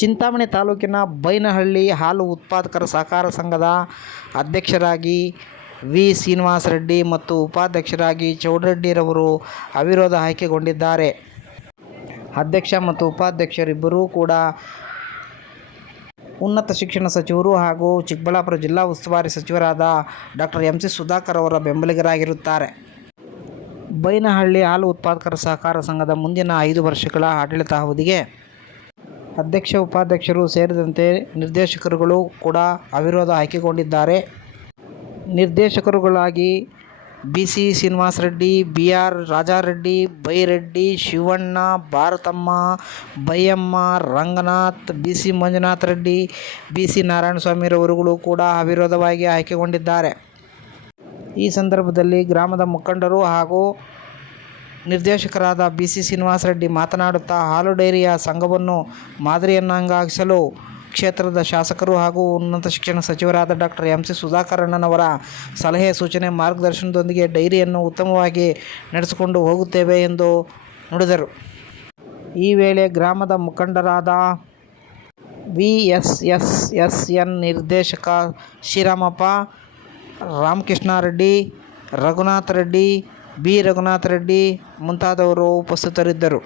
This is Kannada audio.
ಚಿಂತಾಮಣಿ ತಾಲೂಕಿನ ಬೈನಹಳ್ಳಿ ಹಾಲು ಉತ್ಪಾದಕರ ಸಹಕಾರ ಸಂಘದ ಅಧ್ಯಕ್ಷರಾಗಿ ವಿ. ಶ್ರೀನಿವಾಸ ರೆಡ್ಡಿ ಮತ್ತು ಉಪಾಧ್ಯಕ್ಷರಾಗಿ ಚೌಡರೆಡ್ಡಿರವರು ಅವಿರೋಧ ಆಯ್ಕೆಗೊಂಡಿದ್ದಾರೆ. ಅಧ್ಯಕ್ಷ ಮತ್ತು ಉಪಾಧ್ಯಕ್ಷರಿಬ್ಬರೂ ಕೂಡ ಉನ್ನತ ಶಿಕ್ಷಣ ಸಚಿವರು ಹಾಗೂ ಚಿಕ್ಕಬಳ್ಳಾಪುರ ಜಿಲ್ಲಾ ಉಸ್ತುವಾರಿ ಸಚಿವರಾದ ಡಾಕ್ಟರ್ ಎಂ. ಸಿ. ಸುಧಾಕರ್ ಅವರ ಬೆಂಬಲಿಗರಾಗಿರುತ್ತಾರೆ. ಬೈನಹಳ್ಳಿ ಹಾಲು ಉತ್ಪಾದಕರ ಸಹಕಾರ ಸಂಘದ ಮುಂದಿನ ಐದು ವರ್ಷಗಳ ಆಡಳಿತಾವಧಿಗೆ ಅಧ್ಯಕ್ಷ, ಉಪಾಧ್ಯಕ್ಷರು ಸೇರಿದಂತೆ ನಿರ್ದೇಶಕರುಗಳು ಕೂಡ ಅವಿರೋಧ ಆಯ್ಕೆಗೊಂಡಿದ್ದಾರೆ. ನಿರ್ದೇಶಕರುಗಳಾಗಿ B. C. Srinivasa Reddy, B. R. Rajareddy, Byreddy Shivanna, Bharathamma, Byamma, Ranganath, B. C. Manjunatha Reddy, B. C. ನಾರಾಯಣಸ್ವಾಮಿರವರುಗಳು ಕೂಡ ಅವಿರೋಧವಾಗಿ ಆಯ್ಕೆಗೊಂಡಿದ್ದಾರೆ. ಈ ಸಂದರ್ಭದಲ್ಲಿ ಗ್ರಾಮದ ಮುಖಂಡರು ಹಾಗೂ ನಿರ್ದೇಶಕರಾದ ಬಿ. ಸಿ. ಶ್ರೀನಿವಾಸ ರೆಡ್ಡಿ ಮಾತನಾಡುತ್ತಾ, ಹಾಲು ಡೈರಿಯ ಸಂಘವನ್ನು ಮಾದರಿಯನ್ನಾಗಿಸಲು ಕ್ಷೇತ್ರದ ಶಾಸಕರು ಹಾಗೂ ಉನ್ನತ ಶಿಕ್ಷಣ ಸಚಿವರಾದ ಡಾಕ್ಟರ್ ಎಂ. ಸಿ. ಸುಧಾಕರಣ್ಣನವರ ಸಲಹೆ, ಸೂಚನೆ, ಮಾರ್ಗದರ್ಶನದೊಂದಿಗೆ ಡೈರಿಯನ್ನು ಉತ್ತಮವಾಗಿ ನಡೆಸಿಕೊಂಡು ಹೋಗುತ್ತೇವೆ ಎಂದು ನುಡಿದರು. ಈ ವೇಳೆ ಗ್ರಾಮದ ಮುಖಂಡರಾದ V. S. S. S. N. ನಿರ್ದೇಶಕ ಶ್ರೀರಾಮಪ್ಪ, ರಾಮಕೃಷ್ಣಾರೆಡ್ಡಿ, ರಘುನಾಥ ರೆಡ್ಡಿ, ಬಿ. ರಘುನಾಥ ರೆಡ್ಡಿ ಮುಂತಾದವರು ಉಪಸ್ಥಿತರಿದ್ದರು.